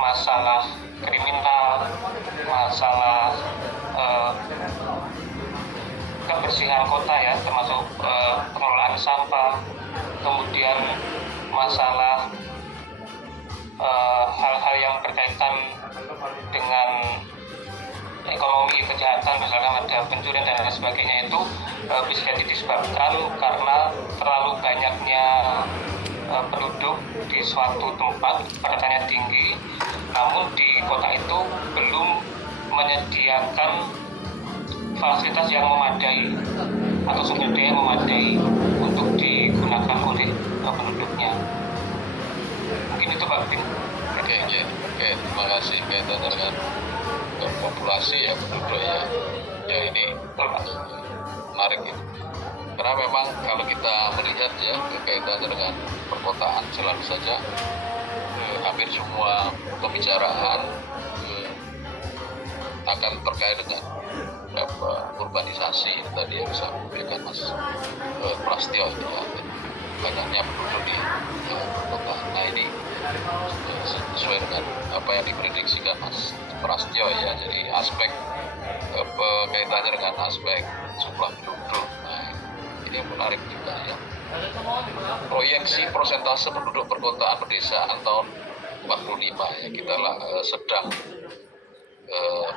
masalah kriminal, masalah kebersihan kota ya, termasuk pengelolaan sampah, kemudian masalah hal-hal yang berkaitan dengan ekonomi, kejahatan, misalkan ada pencurian dan lain sebagainya, itu bisa jadi disebabkan karena terlalu banyaknya penduduk di suatu tempat, padatannya tinggi, namun di kota itu belum menyediakan fasilitas yang memadai atau sumber daya yang memadai untuk digunakan oleh penduduknya. Mungkin itu Pak Bin. Oke, terima kasih. Kaitan dengan populasi ya, penduduk ya ini menarik ya. Karena memang kalau kita melihat ya kaitan dengan perkotaan, selalu saja hampir semua pembicaraan akan terkait dengan urbanisasi tadi yang disampaikan Mas Prastio itu ya, banyaknya penduduk di perkotaan. Nah ini sesuai dengan apa yang diprediksikan Mas Prastio ya, jadi aspek kaitannya dengan aspek jumlah penduduk. Nah ini menarik juga ya. Proyeksi persentase penduduk perkotaan pedesaan tahun 45 ya, kita sedang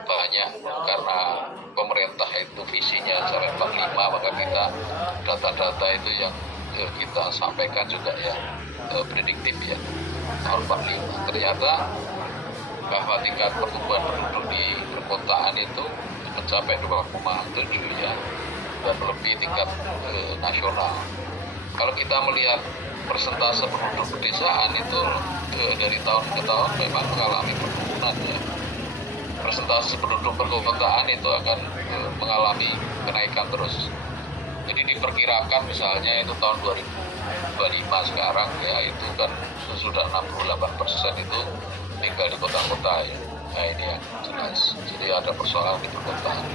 banyak karena pemerintah itu visinya sampai 45, maka kita data-data itu yang kita sampaikan juga ya prediktif ya, tahun 45 ternyata bahwa tingkat pertumbuhan penduduk di perkotaan itu mencapai 2,7 ya, dan lebih tingkat nasional. Kalau kita melihat persentase penduduk pedesaan itu dari tahun ke tahun memang mengalami penurunan ya. Persentase penduduk perkotaan itu akan mengalami kenaikan terus. Jadi diperkirakan misalnya itu tahun 2025 sekarang ya, itu kan sudah 68% itu tinggal di kota-kota ya. Nah ini yang jelas. Jadi ada persoalan di perkotaan.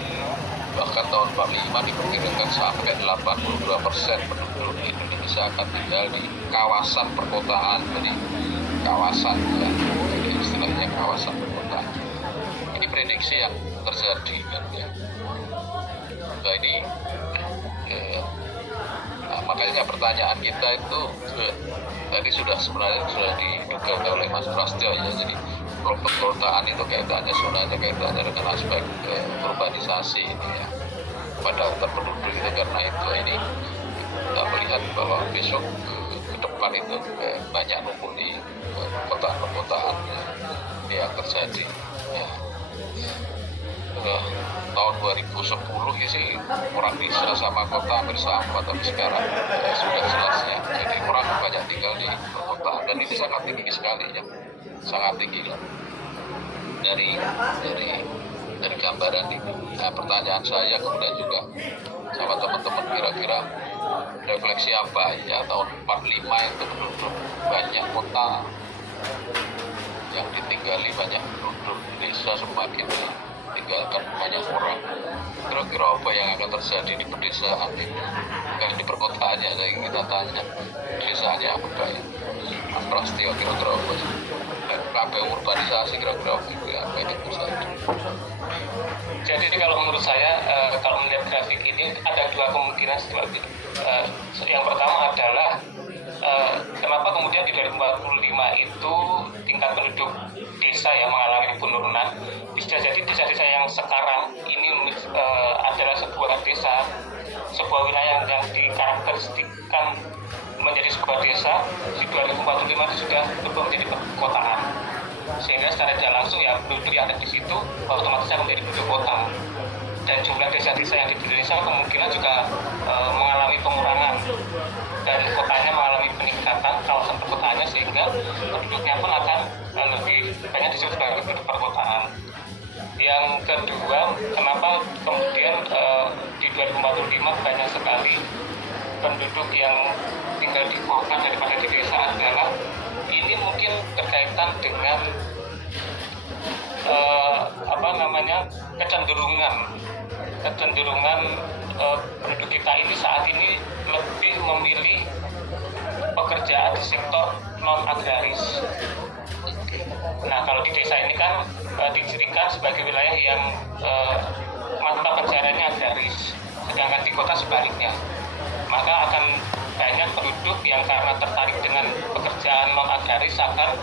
Bahkan tahun 45 diperkirakan sampai 82% penduduk di Indonesia akan tinggal di kawasan perkotaan. Jadi kawasan ya, jadi istilahnya kawasan perkotaan. Ini prediksi yang terjadi kan ya. Nah ini makanya pertanyaan kita itu tadi sebenarnya sudah diduga oleh Mas Prastio ya. Jadi perkotaan itu kaitannya dengan aspek urbanisasi ini ya, pada terpenduduk itu. Karena itu ini kita melihat bahwa besok ke depan itu banyak numpuk di perkotaan ya, ini yang terjadi ya. Tahun 2010 sih orang desa sama kota hampir sama, tapi sekarang sudah jelas ya. Jadi orang banyak tinggal di perkotaan dan ini sangat tinggi sekali ya, sangat tinggi lah. Dari gambaran ini. Nah, pertanyaan saya kemudian juga sama teman-teman, kira-kira refleksi apa ya tahun 45 itu penduduk banyak kota yang ditinggali banyak penduduk, desa semakin tinggalkan banyak orang. Kira-kira apa yang akan terjadi di pedesaan ini? Bukan di perkotaannya, saya kita tanya desaannya apa ya? Mas Prastio kira-kira apa sih? KP urbanisasi kira-kira apa ini terjadi? Jadi kalau menurut saya, kalau melihat grafik ini ada dua kemungkinan. Yang pertama adalah kenapa kemudian di 2045 itu tingkat penduduk desa yang mengalami penurunan. Bisa jadi desa-desa yang sekarang ini adalah sebuah desa, sebuah wilayah yang dikarakteristikkan menjadi sebuah desa, di 2045 itu sudah berubah menjadi perkotaan, sehingga secara tidak langsung ya penduduk yang ada di situ otomatis akan menjadi penduduk kota. Dan jumlah desa-desa yang di Indonesia kemungkinan juga mengalami pengurangan, dan kotanya mengalami peningkatan, kawasan perkotaannya, sehingga penduduknya pun akan lebih banyak disebut sebagai penduduk perkotaan. Yang kedua, kenapa kemudian di 2045 banyak sekali penduduk yang tinggal di kota daripada di desa adalah ini mungkin berkaitan dengan kecenderungan penduduk kita ini saat ini lebih memilih pekerjaan di sektor non agraris. Nah, kalau di desa ini kan dicirikan sebagai wilayah yang mata pencariannya agraris, sedangkan di kota sebaliknya. Maka akan banyak penduduk yang karena tertarik dengan pekerjaan non agraris akan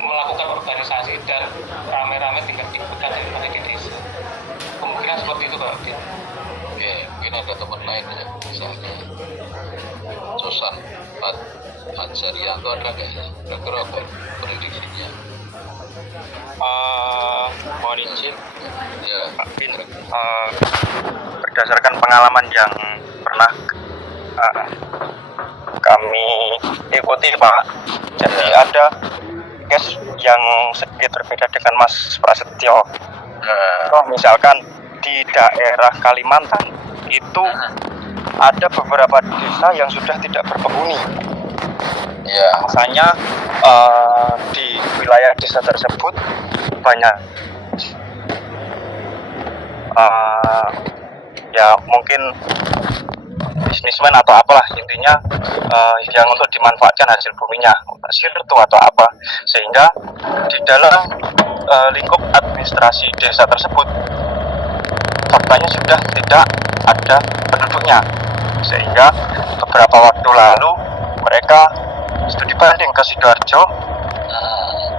melakukan urbanisasi dan rame-rame tinggal di kota daripada di desa. Kemungkinan seperti itu, Pak. Ya, mungkin ada teman lain ya, misalnya Susan Ansarianto ada nggak ya? Kira-kira apa prediksinya? Mohon izin Ya, Pak Bin, berdasarkan pengalaman yang pernah kami ikuti Pak, jadi ada case yang sedikit berbeda dengan Mas Prasetyo. Misalkan di daerah Kalimantan itu ada beberapa desa yang sudah tidak berpenghuni. ya, Misalnya di wilayah desa tersebut banyak ya mungkin bisnismen atau apalah, intinya yang untuk dimanfaatkan hasil buminya, sirtu atau apa, sehingga di dalam lingkup administrasi desa tersebut faktanya sudah tidak ada penduduknya, sehingga beberapa waktu lalu mereka studi banding ke Sidoarjo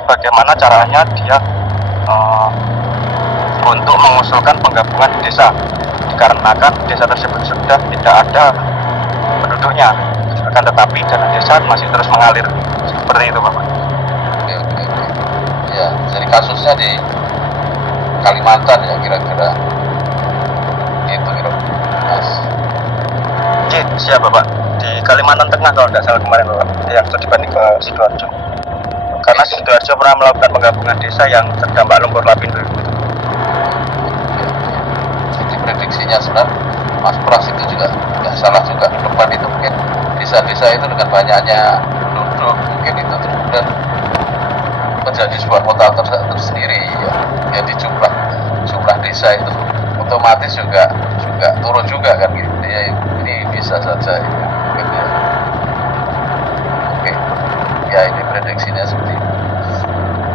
bagaimana caranya dia untuk mengusulkan penggabungan desa, dikarenakan desa tersebut sudah tidak ada penduduknya, akan tetapi dana desa masih terus mengalir seperti itu Bapak. oke. Ya, jadi kasusnya di Kalimantan ya kira-kira itu Mas. Oke, siap Bapak. Di Kalimantan Tengah kalau tidak salah kemarin Bapak, yang studi banding ke Sidoarjo. Karena Sidoarjo pernah melakukan penggabungan desa yang terdampak lumpur lapindo. Jadi prediksinya sebenarnya Mas Pras itu juga nggak salah juga, ke depan itu mungkin desa-desa itu dengan banyaknya penduduk mungkin itu kemudian menjadi sebuah kota tersendiri ya. Jadi jumlah desa itu otomatis juga turun juga kan gitu ya, ini bisa saja ya. Mungkin ya. Oke ya, ini prediksinya seperti itu.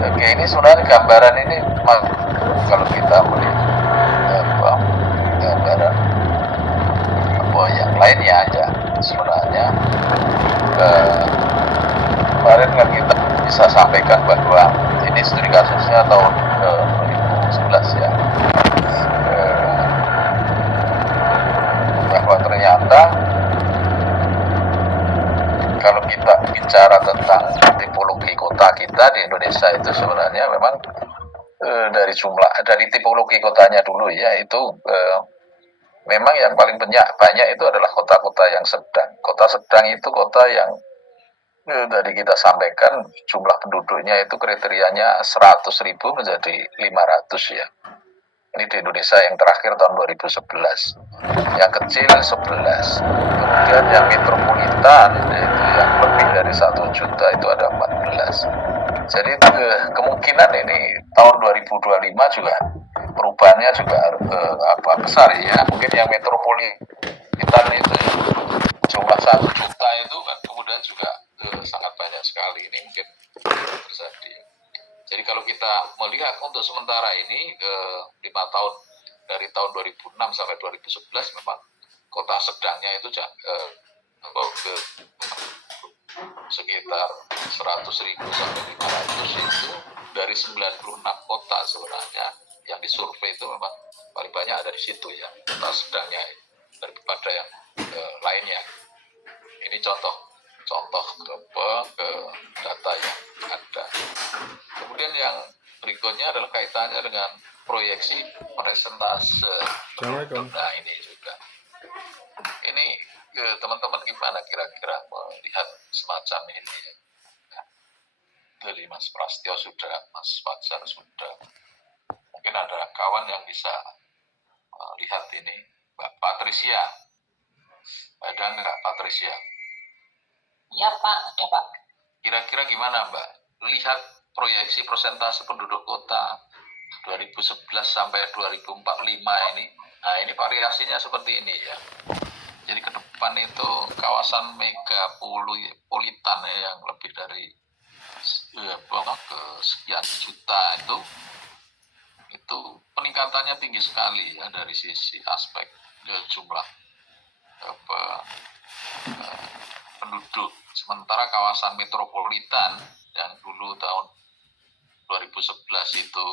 Oke, ini sebenarnya gambaran ini kalau kita melihat gambaran apa yang lainnya ya, sebenarnya kemarin kan kita bisa sampaikan bahwa ini studi kasusnya tahun 2011 ya, bahwa ternyata kalau kita bicara tentang tipologi kota kita di Indonesia itu sebenarnya memang dari tipologi kotanya dulu ya, itu memang yang paling banyak itu adalah kota-kota yang sedang. Kota sedang itu kota yang dari kita sampaikan jumlah penduduknya itu kriterianya 100.000 menjadi 500 ya. Ini di Indonesia yang terakhir tahun 2011. Yang kecil 11. Kemudian yang metropolitan yaitu yang lebih dari 1 juta itu ada 14. Jadi kemungkinan ini tahun 2025 juga perubahannya juga besar ya. Mungkin yang metropolitan itu jumlah 1 juta itu kan kemudian juga sangat banyak sekali, ini mungkin terjadi. Jadi kalau kita melihat untuk sementara ini 5 tahun dari tahun 2006 sampai 2011 memang kota sedangnya itu sekitar 100.000 sampai 500 itu dari 96 kota sebenarnya yang disurvei itu memang paling banyak ada di situ ya, kota sedangnya daripada yang lainnya. Ini contoh ke data yang ada. Kemudian yang berikutnya adalah kaitannya dengan proyeksi persentase. Nah ini juga. Ini teman-teman gimana kira-kira melihat semacam ini ya? Dari Mas Prastio sudah, Mas Fajar sudah. Mungkin ada kawan yang bisa lihat ini. Mbak Patricia. Ada nggak Patricia? Ya Pak, ada Pak. Kira-kira gimana Mbak? Lihat proyeksi persentase penduduk kota 2011 sampai 2045 ini. Nah ini variasinya seperti ini ya. Jadi ke depan itu kawasan megapolitan ya, yang lebih dari ke sekian juta itu peningkatannya tinggi sekali ya dari sisi aspek jumlah apa, penduduk. Sementara kawasan metropolitan yang dulu tahun 2011 itu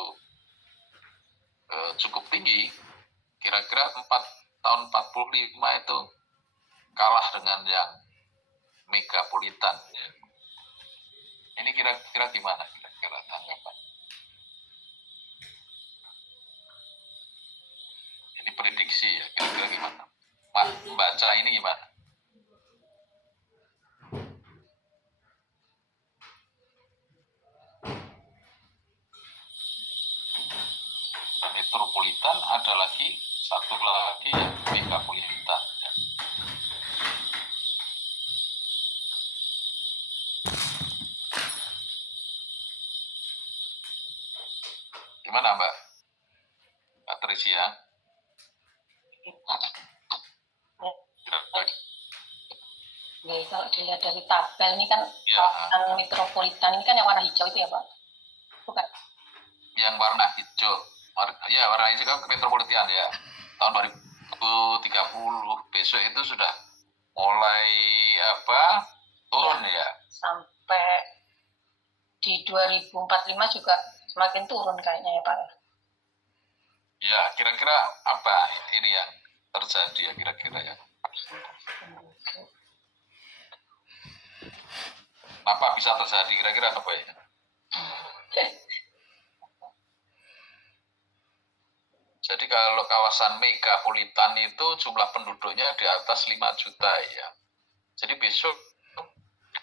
cukup tinggi, kira-kira tahun 45 itu kalah dengan yang megapolitan. Ya. Ini kira-kira gimana kira-kira tanggapan? Ini prediksi ya, kira-kira gimana? Pak, baca ini gimana? Metropolitan ada lagi satu lagi yang megapolitan ya. Gimana Mbak Patricia? Nih, kalau dilihat dari tabel ini kan Ya. kawasan metropolitan ini kan yang warna hijau itu ya Pak? Bukan? Yang warna hijau, ya warna hijau kan metropolitan ya. Tahun 2030 besok itu sudah mulai turun ya. Sampai di 2045 juga semakin turun kayaknya ya Pak. Ya, kira-kira apa ini yang terjadi ya kira-kira ya? Apa bisa terjadi kira-kira apa ya? Jadi kalau kawasan megapolitan itu jumlah penduduknya di atas 5 juta ya. Jadi besok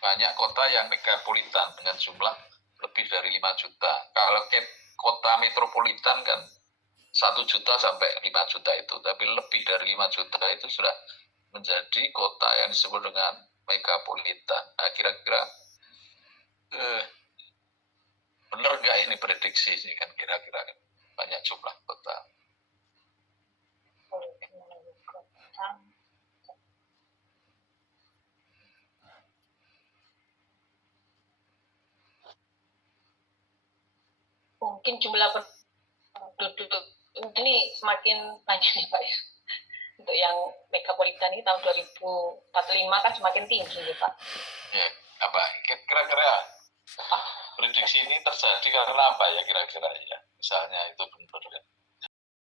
banyak kota yang megapolitan dengan jumlah lebih dari 5 juta. Kalau kota metropolitan kan 1 juta sampai 5 juta itu, tapi lebih dari 5 juta itu sudah menjadi kota yang disebut dengan megapolitan. Nah, kira-kira benar nggak ini prediksi sih kan kira-kira banyak jumlah kota. Mungkin jumlah penduduk ini semakin banyak ya Pak ya. Untuk yang megapolitan ini tahun 2045 kan semakin tinggi ya Pak. Ya, apa kira-kira prediksi ini terjadi karena apa ya kira-kira ya? Misalnya itu benar